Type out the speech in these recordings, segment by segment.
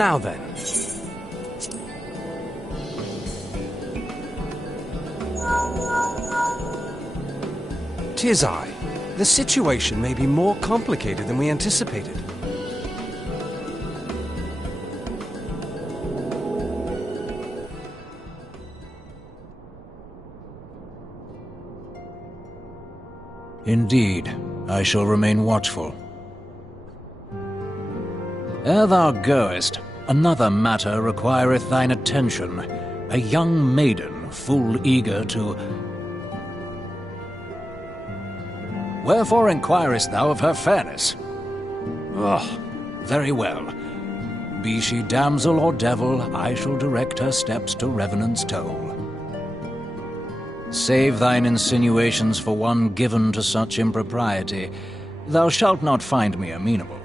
Now then. Tis I. The situation may be more complicated than we anticipated. Indeed, I shall remain watchful. Ere thou goest, another matter requireth thine attention. A young maiden, full eager to... Wherefore inquirest thou of her fairness? Oh, very well. Be she damsel or devil, I shall direct her steps to Revenant's Toll. Save thine insinuations for one given to such impropriety. Thou shalt not find me amenable.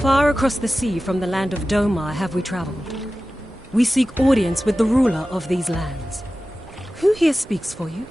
Far across the sea from the land of Domar have we traveled. We seek audience with the ruler of these lands. Who here speaks for you?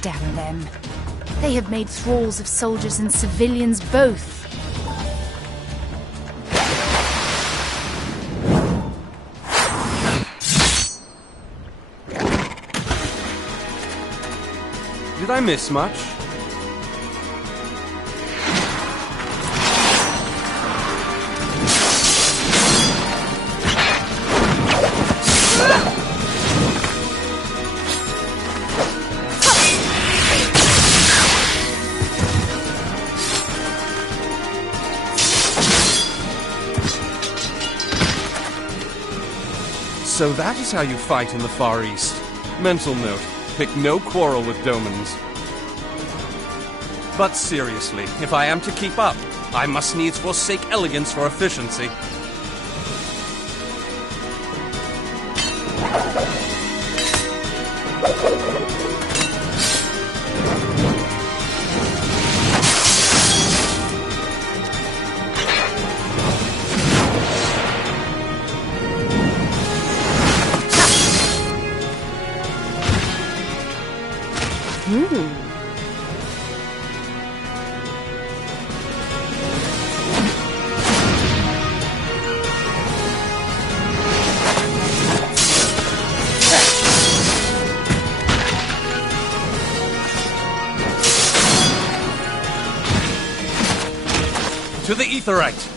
Damn them. They have made thralls of soldiers and civilians both. Did I miss much? So that is how you fight in the Far East. Mental note, pick no quarrel with domans. But seriously, if I am to keep up, I must needs forsake elegance for efficiency. To the Aetherite!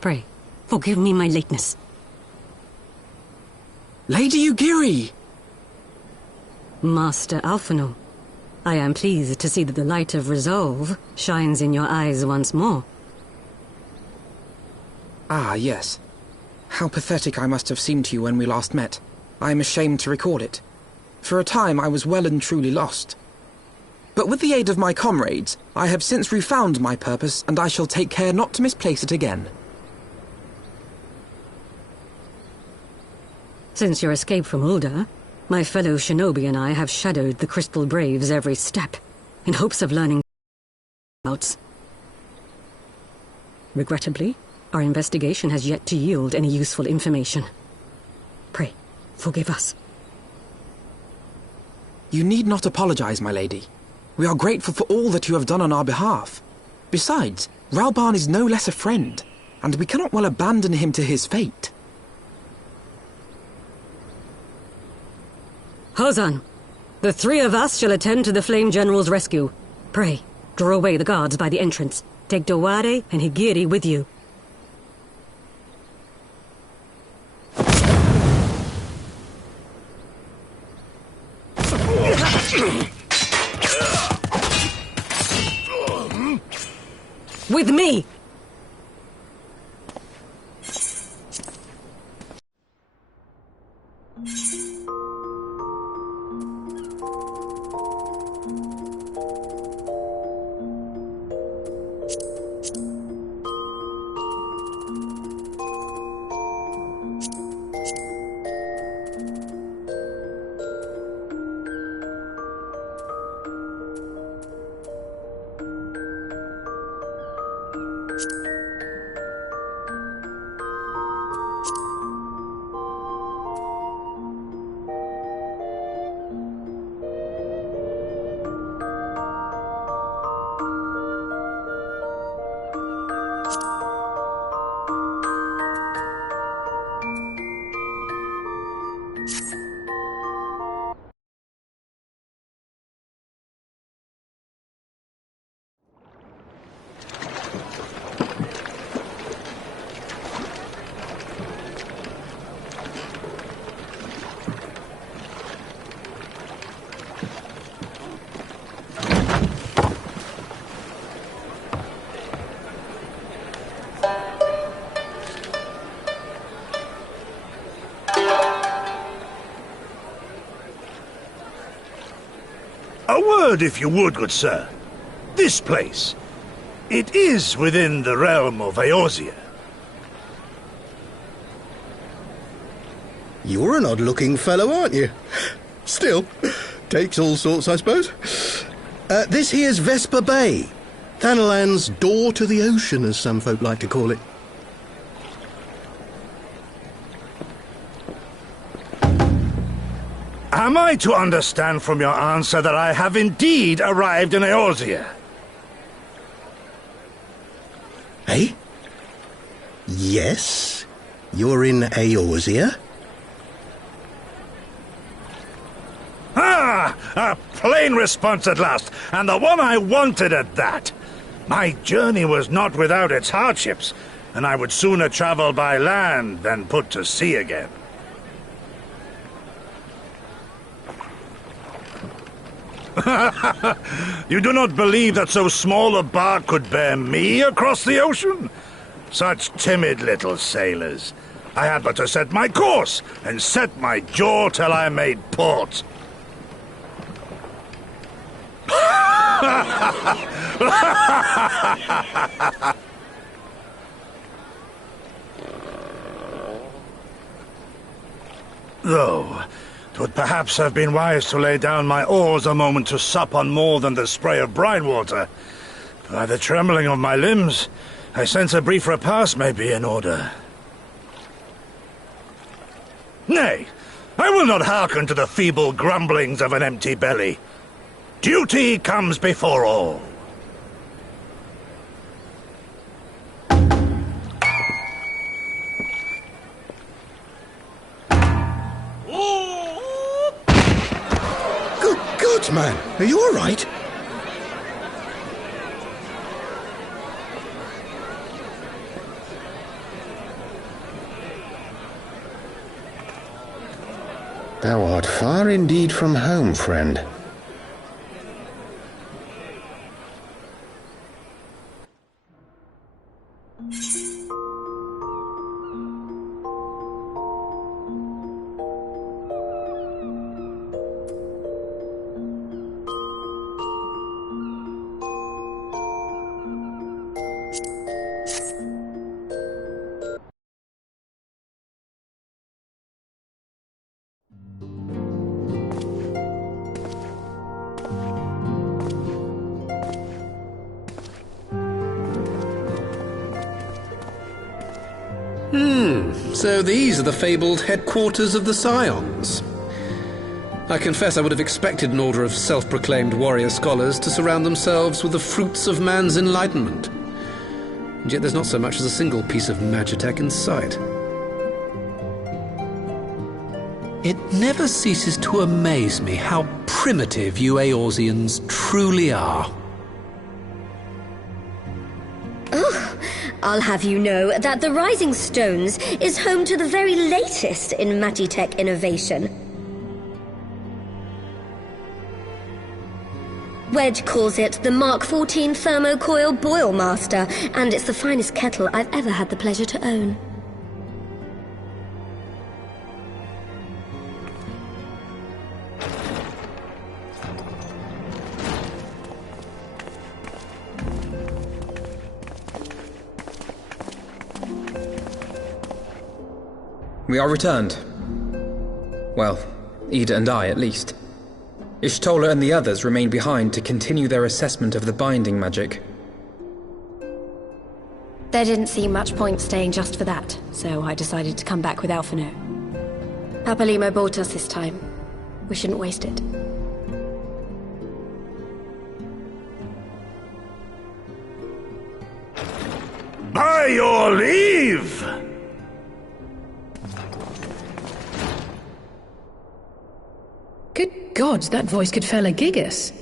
Pray, forgive me my lateness. Lady Ugiri! Master Alphonal, I am pleased to see that the light of resolve shines in your eyes once more. Ah, yes. How pathetic I must have seemed to you when we last met. I am ashamed to recall it. For a time I was well and truly lost. But with the aid of my comrades, I have since refound my purpose, and I shall take care not to misplace it again. Since your escape from Ulda, my fellow shinobi and I have shadowed the Crystal Braves every step, in hopes of learning about. Regrettably, our investigation has yet to yield any useful information. Pray, forgive us. You need not apologize, my lady. We are grateful for all that you have done on our behalf. Besides, Ralban is no less a friend, and we cannot well abandon him to his fate. Hozan, the three of us shall attend to the Flame General's rescue. Pray, draw away the guards by the entrance. Take Dowade and Higiri with you. With me! A word, if you would, good sir. This place, it is within the realm of Eorzea. You're an odd-looking fellow, aren't you? Still, takes all sorts, I suppose. This here's Vesper Bay, Thanalan's door to the ocean, as some folk like to call it. Am I to understand from your answer that I have indeed arrived in Eorzea? Eh? Yes, you're in Eorzea. Ah! A plain response at last, and the one I wanted at that. My journey was not without its hardships, and I would sooner travel by land than put to sea again. You do not believe that so small a bark could bear me across the ocean? Such timid little sailors. I had but to set my course and set my jaw till I made port. Though, 'twould perhaps have been wise to lay down my oars a moment to sup on more than the spray of brine water. By the trembling of my limbs, I sense a brief repast may be in order. Nay, I will not hearken to the feeble grumblings of an empty belly. Duty comes before all. Good man, are you all right? Thou art far indeed from home, friend. So these are the fabled headquarters of the Scions. I confess I would have expected an order of self-proclaimed warrior scholars to surround themselves with the fruits of man's enlightenment. And yet there's not so much as a single piece of magitech in sight. It never ceases to amaze me how primitive you Eorzeans truly are. I'll have you know that the Rising Stones is home to the very latest in magitech innovation. Wedge calls it the Mark 14 Thermocoil Boil Master, and it's the finest kettle I've ever had the pleasure to own. We are returned. Well, Ida and I, at least. Ishtola and the others remain behind to continue their assessment of the binding magic. There didn't seem much point staying just for that, so I decided to come back with Alphino. Apalimo bought us this time. We shouldn't waste it. By your leave! Good God, that voice could fell a gigas.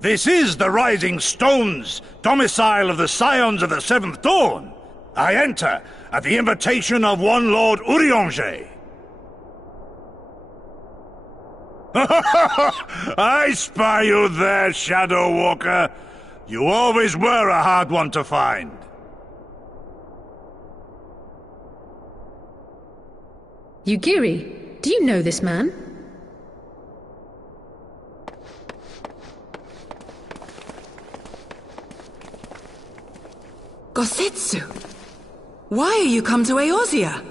This is the Rising Stones, domicile of the Scions of the Seventh Dawn. I enter at the invitation of one Lord Urianger. I spy you there, Shadow Walker. You always were a hard one to find. Yugiri, do you know this man? Gosetsu! Why are you come to Eorzea?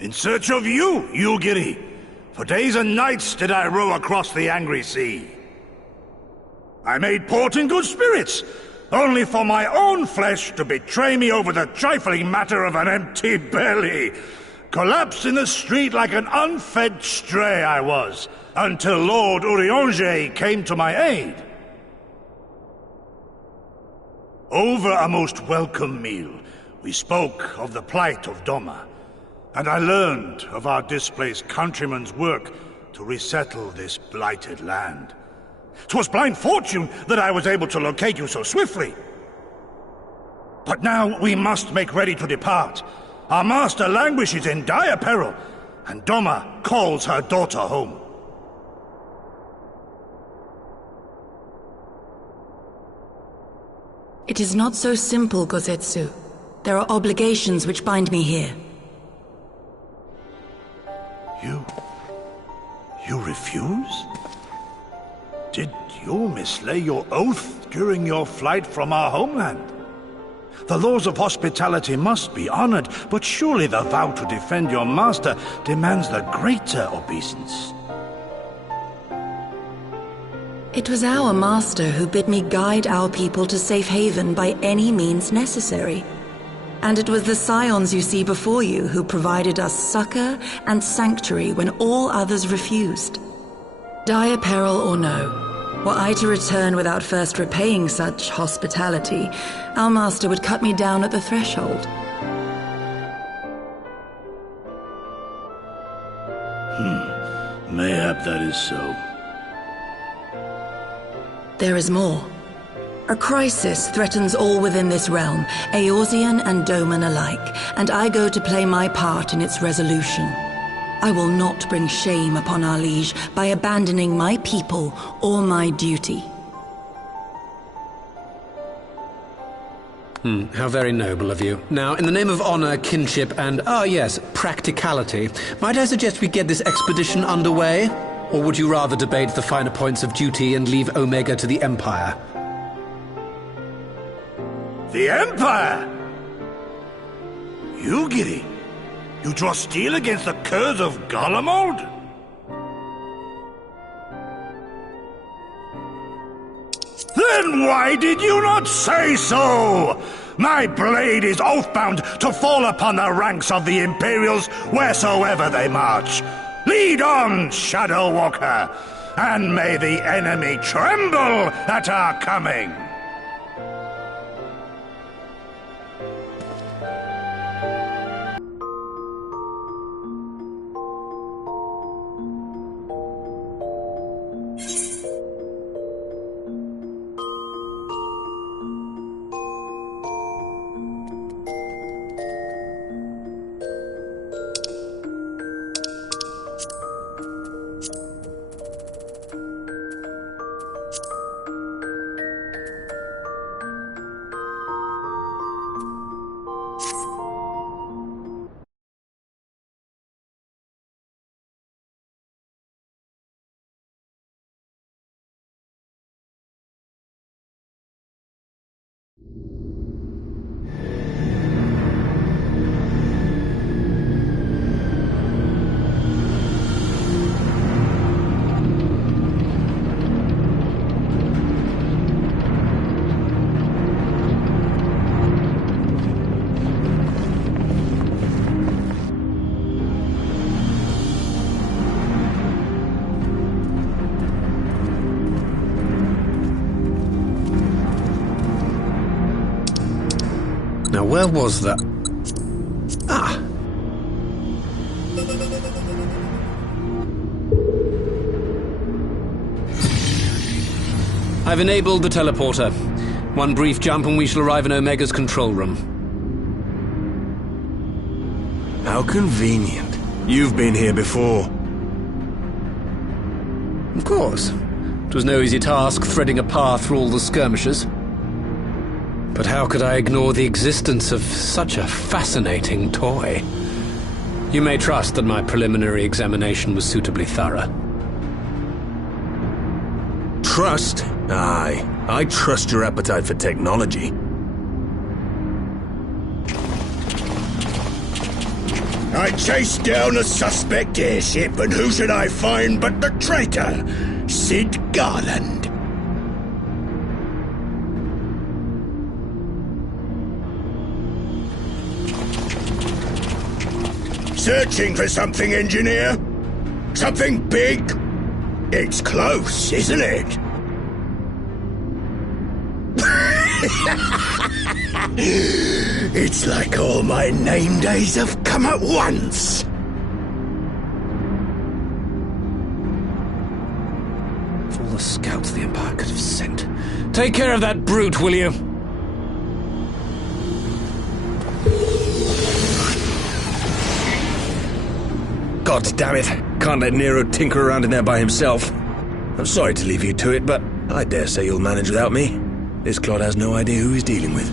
In search of you, Yugiri. For days and nights did I row across the angry sea. I made port in good spirits, only for my own flesh to betray me over the trifling matter of an empty belly. Collapsed in the street like an unfed stray I was, until Lord Urianger came to my aid. Over a most welcome meal, we spoke of the plight of Doma, and I learned of our displaced countrymen's work to resettle this blighted land. 'Twas blind fortune that I was able to locate you so swiftly. But now we must make ready to depart. Our master languishes in dire peril, and Doma calls her daughter home. It is not so simple, Gosetsu. There are obligations which bind me here. You refuse? Did you mislay your oath during your flight from our homeland? The laws of hospitality must be honored, but surely the vow to defend your master demands the greater obeisance. It was our master who bid me guide our people to safe haven by any means necessary. And it was the Scions you see before you who provided us succor and sanctuary when all others refused. Dire peril or no, were I to return without first repaying such hospitality, our master would cut me down at the threshold. Mayhap that is so. There is more. A crisis threatens all within this realm, Eorzean and Doman alike, and I go to play my part in its resolution. I will not bring shame upon our liege by abandoning my people or my duty. How very noble of you. Now, in the name of honor, kinship, and, yes, practicality, might I suggest we get this expedition underway? Or would you rather debate the finer points of duty and leave Omega to the Empire? The Empire? You, Giddy? You draw steel against the curse of Garlemald? Then why did you not say so? My blade is oath-bound to fall upon the ranks of the Imperials wheresoever they march. Lead on, Shadow Walker, and may the enemy tremble at our coming. Now, where was that? I've enabled the teleporter. One brief jump and we shall arrive in Omega's control room. How convenient. You've been here before. Of course. It was no easy task threading a path through all the skirmishes. But how could I ignore the existence of such a fascinating toy? You may trust that my preliminary examination was suitably thorough. Trust? Aye. I trust your appetite for technology. I chased down a suspect airship, and who should I find but the traitor, Sid Garland. Searching for something, engineer? Something big? It's close, isn't it? It's like all my name days have come at once. For all the scouts the Empire could have sent. Take care of that brute, will you? God damn it. Can't let Nero tinker around in there by himself. I'm sorry to leave you to it, but I dare say you'll manage without me. This clod has no idea who he's dealing with.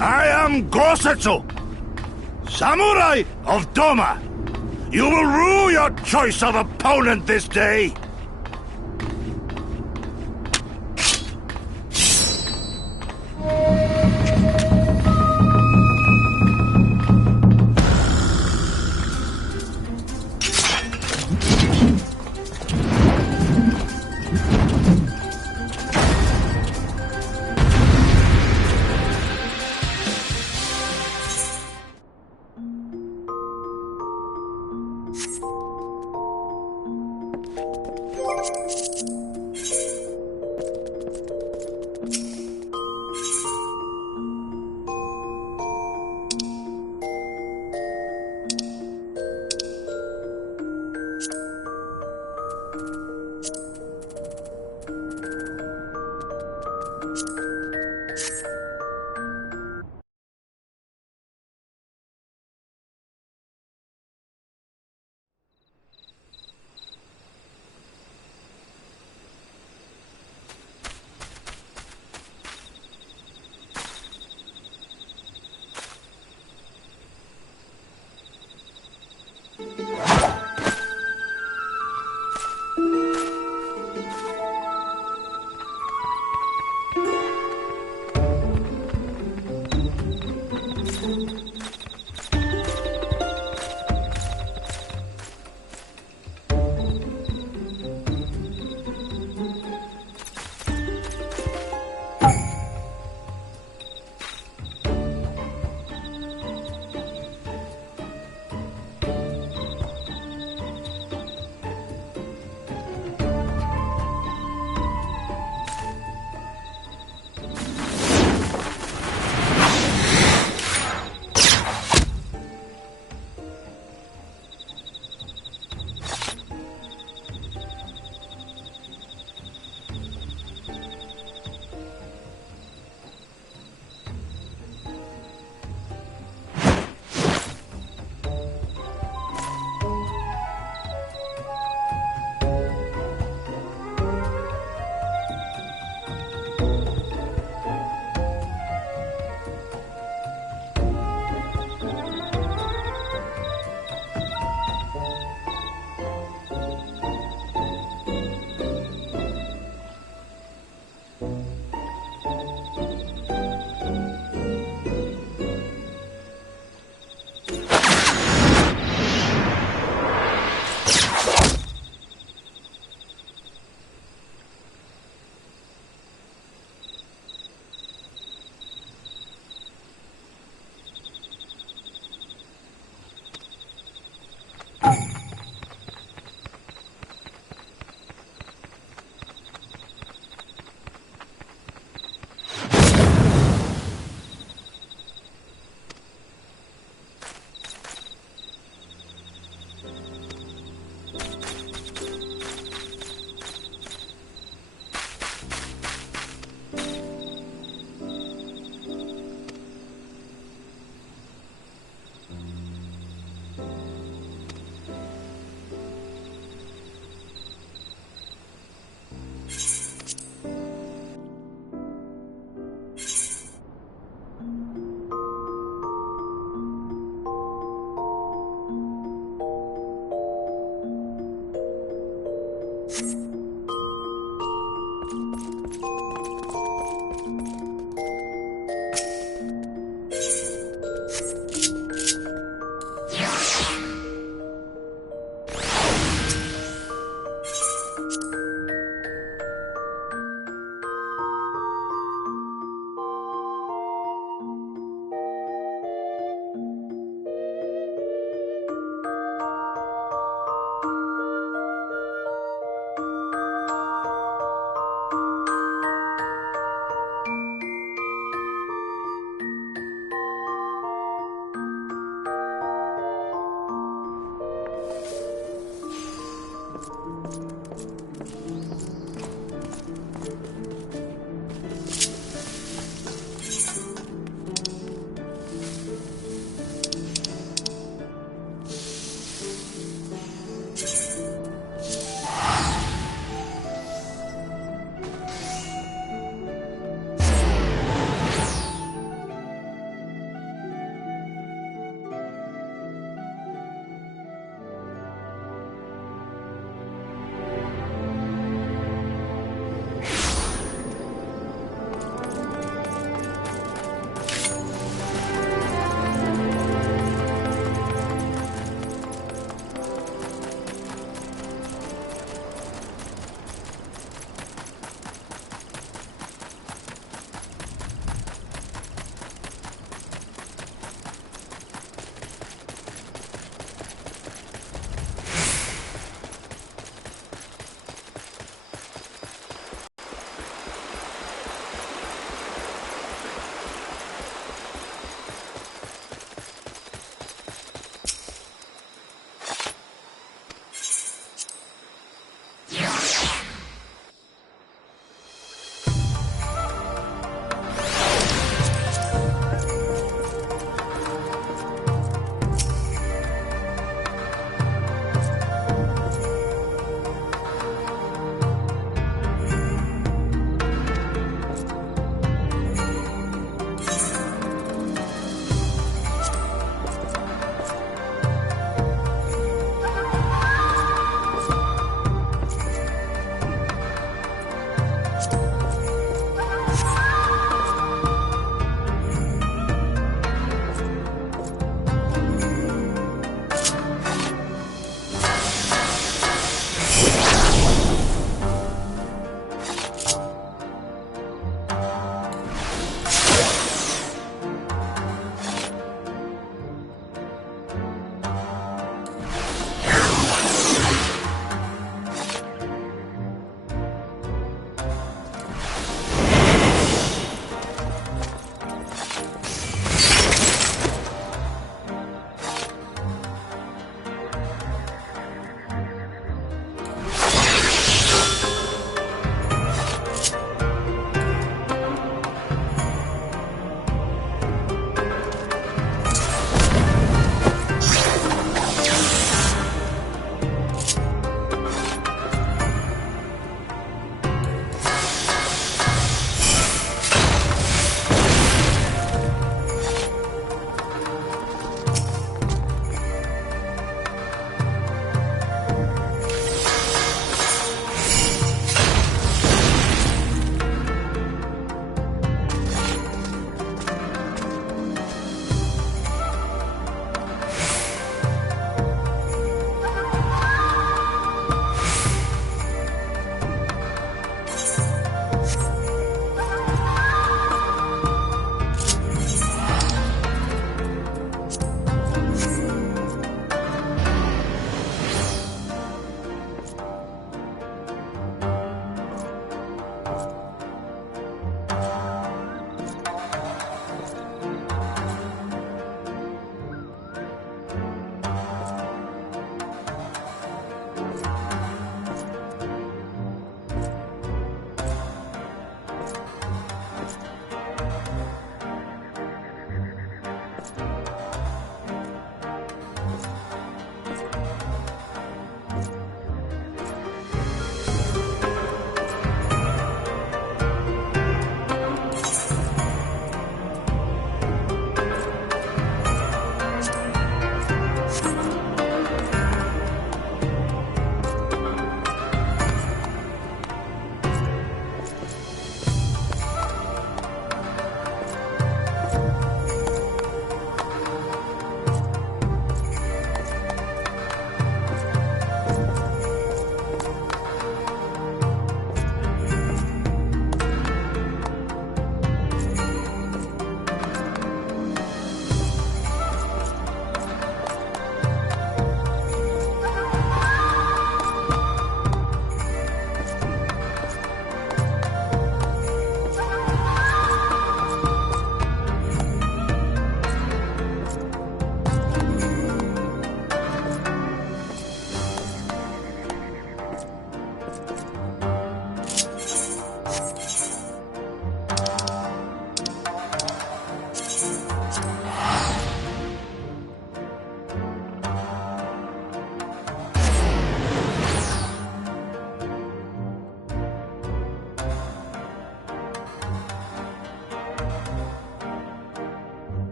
I am Gosetsu, Samurai of Doma. You will rue your choice of opponent this day.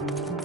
Thank you.